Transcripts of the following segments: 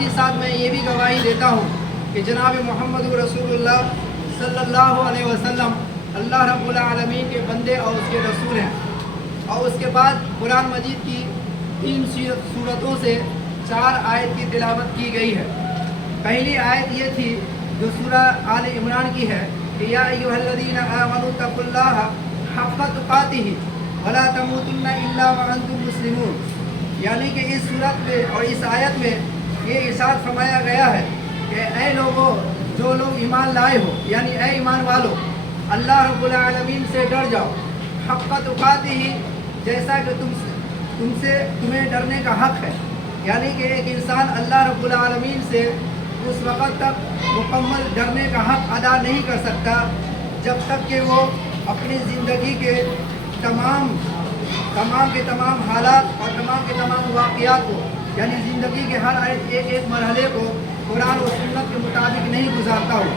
ساتھ ہی ساتھ میں یہ بھی گواہی دیتا ہوں کہ جناب محمد رسول صلی اللہ علیہ وسلم اللہ رب العالمین کے بندے اور اس کے رسول ہیں۔ اور اس کے بعد قرآن مجید کی 3 سورتوں سے 4 آیت کی تلاوت کی گئی ہے۔ پہلی آیت یہ تھی جو سورہ آل عمران کی ہے کہ یا ایھا الذین آمنوا اتقوا اللہ حق تقاتہ ولا تموتن الا وانتم مسلمون، یعنی کہ اس سورت میں اور اس آیت میں یہ ارشاد فرمایا گیا ہے کہ اے لوگوں جو لوگ ایمان لائے ہو، یعنی اے ایمان والو، اللہ رب العالمین سے ڈر جاؤ، حق تقاتہ، جیسا کہ تمہیں ڈرنے کا حق ہے۔ یعنی کہ ایک انسان اللہ رب العالمین سے اس وقت تک مکمل ڈرنے کا حق ادا نہیں کر سکتا جب تک کہ وہ اپنی زندگی کے تمام کے تمام حالات اور تمام کے تمام واقعات کو، یعنی زندگی کے ہر ایک مرحلے کو قرآن و سنت کے مطابق نہیں گزارتا ہو۔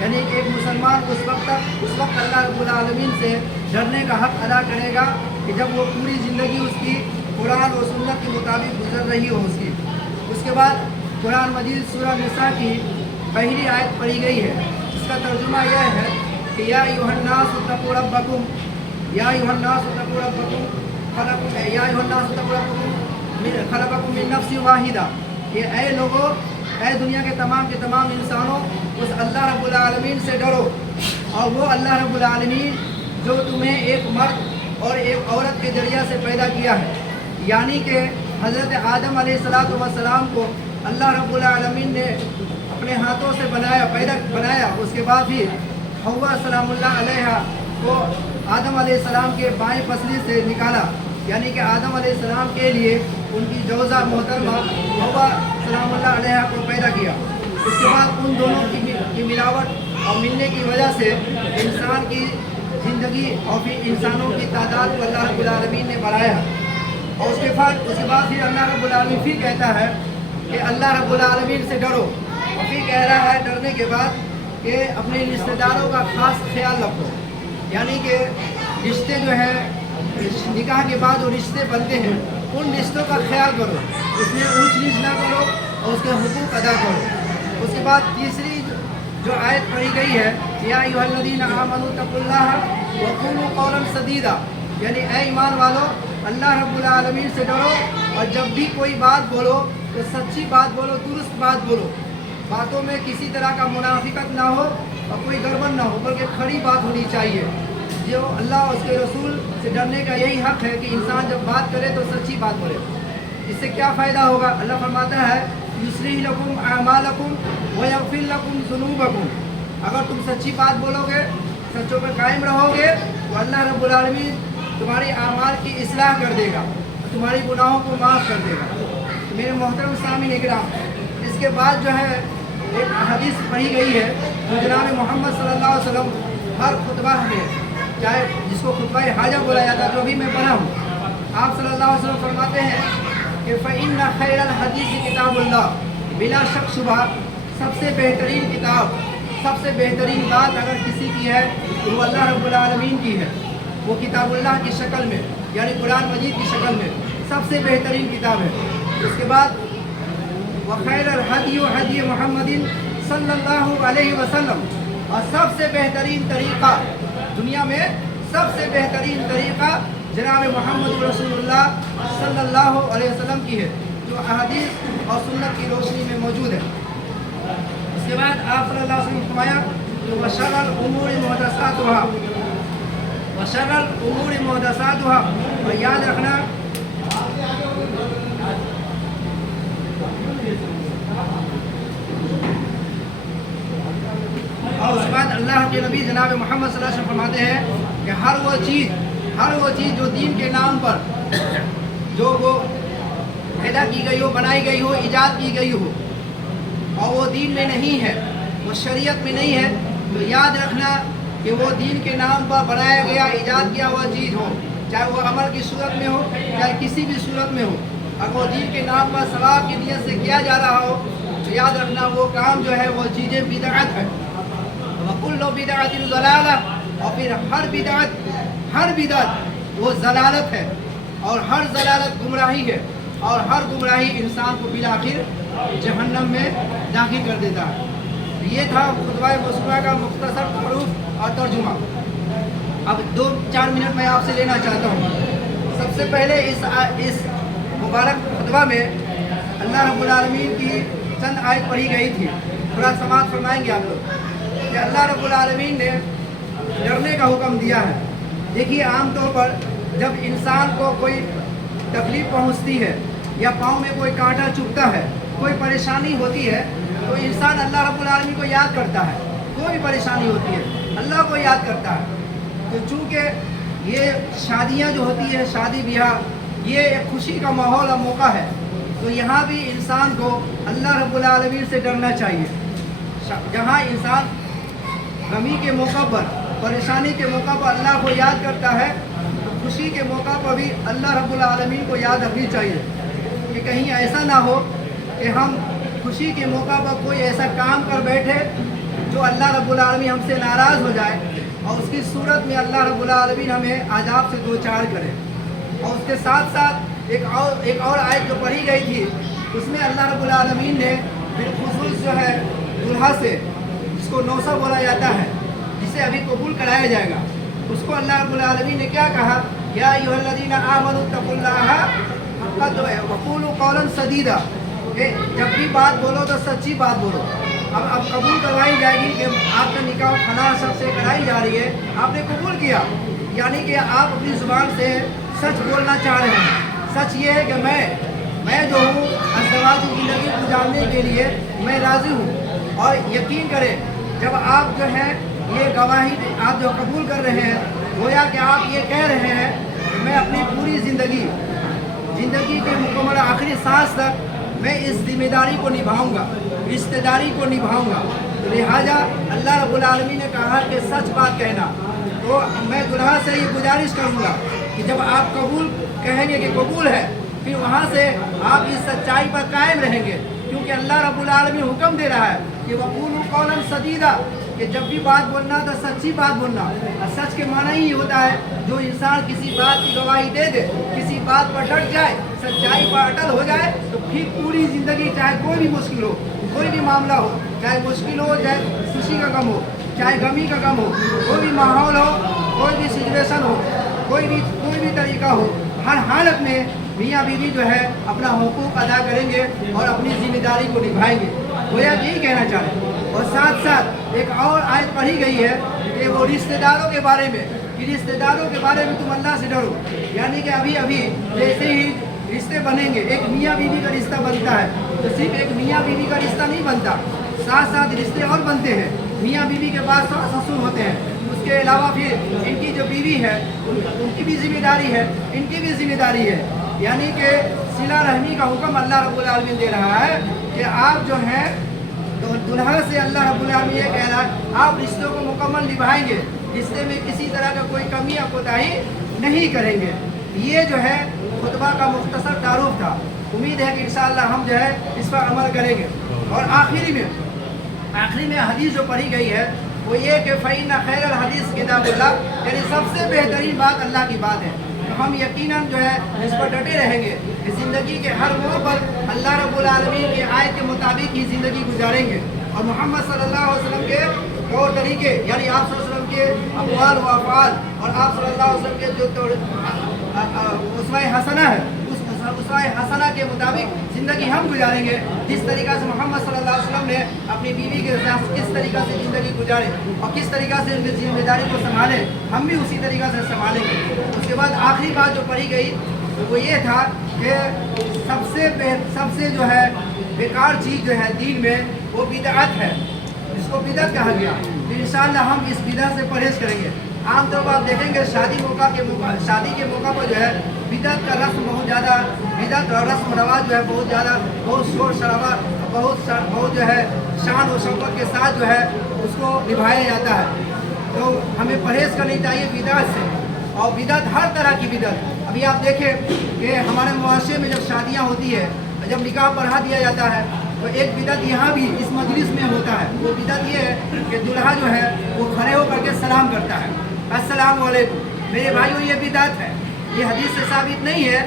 یعنی کہ ایک مسلمان اس وقت اللہ رب العالمین سے ڈرنے کا حق ادا کرے گا کہ جب وہ پوری زندگی اس کی قرآن و سنت کے مطابق گزر رہی ہو اس کی۔ اس کے بعد قرآن مجید سورہ نساء کی پہلی آیت پڑھی گئی ہے، جس کا ترجمہ یہ ہے کہ یا ایھا الناس اتقوا ربکم، یا ایھا الناس اتقوا ربکم خلقکم من نفس واحدہ، کہ اے لوگوں، اے دنیا کے تمام انسانوں، اس اللہ رب العالمین سے ڈرو، اور وہ اللہ رب العالمین جو تمہیں ایک مرد اور ایک عورت کے ذریعہ سے پیدا کیا ہے۔ یعنی کہ حضرت آدم علیہ السلام کو اللہ رب العالمین نے اپنے ہاتھوں سے بنایا، اس کے بعد پھر حوا سلام اللہ علیہ کو آدم علیہ السلام کے بائیں پسلی سے نکالا، یعنی کہ آدم علیہ السلام کے لیے ان کی جوزہ محترمہ حوا سلام اللہ علیہ کو پیدا کیا۔ اس کے بعد ان دونوں کی ملاوٹ اور ملنے کی وجہ سے انسان کی زندگی اور پھر انسانوں کی تعداد کو اللہ رب العالمین نے بڑھایا۔ اور اس کے بعد پھر اللہ رب العالمین پھر کہتا ہے کہ اللہ رب العالمین سے ڈرو، اور پھر کہہ رہا ہے ڈرنے کے بعد کہ اپنے رشتہ داروں کا خاص خیال رکھو۔ یعنی کہ رشتے جو ہے نکاح کے بعد جو رشتے بنتے ہیں ان رشتوں کا خیال کرو، اس میں اونچ نیچ نہ کرو اور اس کے حقوق ادا کرو۔ اس کے بعد تیسری جو آیت پڑھی گئی ہے یا ایھا الذین آمنوا اتقوا اللہ وقولوا قولا سدیدا، یعنی اے ایمان والو، اللہ رب العالمین سے ڈرو اور جب بھی کوئی بات بولو تو سچی بات بولو، درست بات بولو، باتوں میں کسی طرح کا منافقت نہ ہو اور کوئی گڑبڑ نہ ہو، بلکہ کھڑی بات ہونی چاہیے۔ جو اللہ اور اس کے رسول سے ڈرنے کا یہی حق ہے کہ انسان جب بات کرے تو سچی بات بولے۔ اس سے کیا فائدہ ہوگا؟ اللہ فرماتا ہے یصلح لکم اعمالکم ویغفر لکم ذنوبکم، اگر تم سچی بات بولو گے، سچوں پر قائم رہو گے تو اللہ رب العالمین تمہاری اعمال کی اصلاح کر دے گا، تمہاری گناہوں کو معاف کر دے گا۔ میرے محترم سامعین اکرام، اس کے بعد جو ہے ایک حدیث پڑھی گئی ہے جو جناب محمد صلی اللہ علیہ وسلم ہر خطبہ میں، چاہے جس کو خطبہ حاجہ بولا جاتا ہے، جو بھی میں پڑھا ہوں، آپ صلی اللہ علیہ وسلم فرماتے ہیں کہ فَإِنَّ خَيْرَ الْحَدِيثِ کتاب اللہ، بلا شک شبہ سب سے بہترین کتاب، سب سے بہترین بات اگر کسی کی ہے تو وہ اللہ رب العالمین کی ہے، وہ کتاب اللہ کی شکل میں، یعنی قرآن مجید کی شکل میں سب سے بہترین کتاب ہے۔ اس کے بعد وَخَيْرَ الْحَدِيُ هَدْيُ مُحَمَّدٍ صلی اللہ علیہ وسلم، اور سب سے بہترین طریقہ دنیا میں، سب سے بہترین طریقہ جناب محمد رسول اللہ صلی اللہ علیہ وسلم کی ہے، جو احادیث اور سنت کی روشنی میں موجود ہے۔ اس کے بعد آپ صلی اللہ علیہ وسلم نے فرمایا کہ وَشَرَّ الْأُمُورِ مُحْدَثَاتُهَا، وَشَرَّ الْأُمُورِ مُحْدَثَاتُهَا، اور یاد رکھنا اور اس کے بعد اللہ کے نبی جناب محمد صلی اللہ علیہ وسلم فرماتے ہیں کہ ہر وہ چیز جو دین کے نام پر جو وہ پیدا کی گئی ہو، بنائی گئی ہو، ایجاد کی گئی ہو اور وہ دین میں نہیں ہے، وہ شریعت میں نہیں ہے، تو یاد رکھنا کہ وہ دین کے نام پر بنایا گیا، ایجاد کیا ہوا چیز ہو، چاہے وہ عمل کی صورت میں ہو، چاہے کسی بھی صورت میں ہو، اگر وہ دین کے نام پر ثواب کی نیت سے کیا جا رہا ہو تو یاد رکھنا وہ کام جو ہے وہ چیزیں بدعت ہے۔ وَكُلُّ بِدْعَةٍ ضَلَالَةٍ، اور پھر ہر بدعت وہ ضلالت ہے، اور ہر ضلالت گمراہی ہے۔ اور ہر گمراہی انسان کو بالآخر جہنم میں داخل کر دیتا ہے۔ یہ تھا خطبہ مسلمہ کا مختصر تعارف اور ترجمہ۔ اب 2-4 منٹ میں آپ سے لینا چاہتا ہوں۔ سب سے پہلے اس مبارک خطبہ میں اللہ رب العالمین کی چند آیت پڑھی گئی تھی، تھوڑا سماعت فرمائیں گے آپ لوگ کہ اللہ رب العالمین نے ڈرنے کا حکم دیا ہے۔ دیکھیے عام طور پر جب انسان کو کوئی تکلیف پہنچتی ہے یا پاؤں میں کوئی کانٹا چبھتا ہے، کوئی پریشانی ہوتی ہے، تو انسان اللہ رب العالمین کو یاد کرتا ہے۔ کوئی بھی پریشانی ہوتی ہے اللہ کو یاد کرتا ہے۔ تو چونکہ یہ شادیاں جو ہوتی ہے، شادی بیاہ، یہ ایک خوشی کا ماحول اور موقع ہے، تو یہاں بھی انسان کو اللہ رب العالمین سے ڈرنا چاہیے۔ جہاں انسان غمی کے موقع پر، پریشانی کے موقع پر اللہ کو یاد کرتا ہے، تو خوشی کے موقع پر بھی اللہ رب العالمین کو یاد رکھنی چاہیے کہ کہیں ایسا نہ ہو کہ ہم خوشی کے موقع پر کوئی ایسا کام کر بیٹھے جو اللہ رب العالمین ہم سے ناراض ہو جائے، اور اس کی صورت میں اللہ رب العالمین ہمیں عذاب سے دوچار کرے۔ اور اس کے ساتھ ساتھ ایک اور آیت جو پڑھی گئی تھی، اس میں اللہ رب العالمین نے بالخصوص جو ہے دلہا سے، جس کو نوسہ بولا جاتا ہے، جسے ابھی قبول کرایا جائے گا، اس کو اللہ رب العالمین نے کیا کہا؟ یا ایھا الذین آمنوا اتقوا اللہ وقولوا قولا سدیدا، کہ جب بھی بات بولو تو سچی بات بولو۔ اب قبول کروائی جائے گی کہ آپ کا نکاح فلاں شخص سے کرائی جا رہی ہے، آپ نے قبول کیا، یعنی کہ آپ اپنی زبان سے سچ بولنا چاہ رہے ہیں۔ سچ یہ ہے کہ میں جو ہوں ازدواج کی زندگی گزارنے کے لیے میں راضی ہوں۔ اور یقین کریں جب آپ جو ہے یہ گواہی آپ جو قبول کر رہے ہیں، گویا کہ آپ یہ کہہ رہے ہیں کہ میں اپنی پوری زندگی کے مکمل آخری سانس تک میں اس ذمہ داری کو نبھاؤں گا، رشتہ داری کو نبھاؤں گا۔ لہٰذا اللہ رب العالمین نے کہا کہ سچ بات کہنا۔ تو میں دلہا سے یہ گزارش کروں گا کہ جب آپ قبول کہیں گے کہ قبول ہے، پھر وہاں سے آپ اس سچائی پر قائم رہیں گے، کیونکہ اللہ رب العالمین حکم دے رہا ہے کہ وقولوا قولا سدیدا، کہ جب بھی بات بولنا تو سچی بات بولنا۔ اور سچ کے معنی ہی ہوتا ہے جو انسان کسی بات کی گواہی دے دے، کسی بات پر ڈٹ جائے، سچائی پر اٹل ہو جائے، تو پھر پوری زندگی چاہے کوئی بھی مشکل ہو، کوئی بھی معاملہ ہو، چاہے مشکل ہو، چاہے خوشی کا غم ہو، چاہے غمی کا غم ہو، کوئی بھی ماحول ہو، کوئی بھی سچویشن ہو، کوئی بھی طریقہ ہو، ہر حالت میں میاں بیوی جو ہے اپنا حقوق ادا کریں گے اور اپنی ذمہ داری کو نبھائیں گے۔ گویا یہی کہنا چاہ رہے ہیں۔ اور ساتھ ساتھ ایک اور آیت پڑھی گئی ہے کہ وہ رشتہ داروں کے بارے میں، کہ رشتہ داروں کے بارے میں تم اللہ سے ڈرو، یعنی کہ ابھی جیسے ہی رشتے بنیں گے، ایک میاں بیوی کا رشتہ بنتا ہے تو صرف ایک میاں بیوی کا رشتہ نہیں بنتا، ساتھ ساتھ رشتے اور بنتے ہیں۔ میاں بیوی کے پاس سسر ہوتے ہیں، اس کے علاوہ پھر ان کی جو بیوی ہے ان کی بھی ذمہ داری ہے، ان کی بھی ذمہ داری ہے، یعنی کہ صلہ رحمی کا حکم اللہ رب العالمین دے رہا ہے کہ آپ جو ہیں دلہا سے اللہ رب العالمین یہ کہہ رہا ہے آپ رشتوں کو مکمل نبھائیں گے، رشتے میں کسی طرح کا کوئی کمی یا کوتاہی نہیں کریں گے۔ یہ جو ہے خطبہ کا مختصر تعارف تھا۔ امید ہے کہ انشاءاللہ ہم جو ہے اس پر عمل کریں گے۔ اور آخری میں حدیث جو پڑھی گئی ہے وہ یہ کہ فَإِنَّ خَيْرَ الْحَدِيثِ کتاب اللہ، یعنی سب سے بہترین بات اللہ کی بات ہے۔ تو ہم یقیناً جو ہے اس پر ڈٹے رہیں گے کہ زندگی کے ہر موڑ پر اللہ رب العالمین کی آیت کے مطابق ہی زندگی گزاریں گے، اور محمد صلی اللہ علیہ وسلم کے طور طریقے، یعنی آپ صلی اللہ علیہ وسلم کے اقوال و افعال اور آپ صلی اللہ علیہ وسلم کے جو اسوہ حسنہ ہے، اس اسوہ حسنہ کے مطابق زندگی ہم گزاریں گے۔ جس طریقہ سے محمد صلی اللہ علیہ وسلم نے اپنی بیوی کے ساتھ کس طریقہ سے زندگی گزارے اور کس طریقہ سے ان کی ذمہ داری کو سنبھالے، ہم بھی اسی طریقہ سے سنبھالیں گے۔ اس کے بعد آخری بات جو پڑھی گئی وہ یہ تھا کہ سب سے جو ہے بیکار چیز جو ہے دین میں وہ بدعت ہے، جس کو بدعت کہا گیا۔ تو انشاءاللہ ہم اس بدعت سے پرہیز کریں گے۔ عام طور پر آپ دیکھیں گے شادی کے موقع پر جو ہے بدعت کا رسم بہت زیادہ، بدعت اور رسم و رواج جو ہے بہت زیادہ، بہت شور شرابہ، بہت جو ہے شان و شوکت کے ساتھ جو ہے اس کو نبھایا جاتا ہے۔ تو ہمیں پرہیز کرنی چاہیے بدعت سے، اور بدعت ہر طرح کی بدعت۔ ابھی آپ دیکھیں کہ ہمارے معاشرے میں جب شادیاں ہوتی ہے، جب نکاح پڑھا دیا جاتا ہے، تو ایک بدعت یہاں بھی اس مجلس میں ہوتا ہے۔ وہ بدعت یہ ہے کہ دلہا جو ہے وہ کھڑے ہو کر کے سلام کرتا ہے، السلام علیکم۔ میرے بھائیوں یہ بدعت ہے، یہ حدیث سے ثابت نہیں ہے۔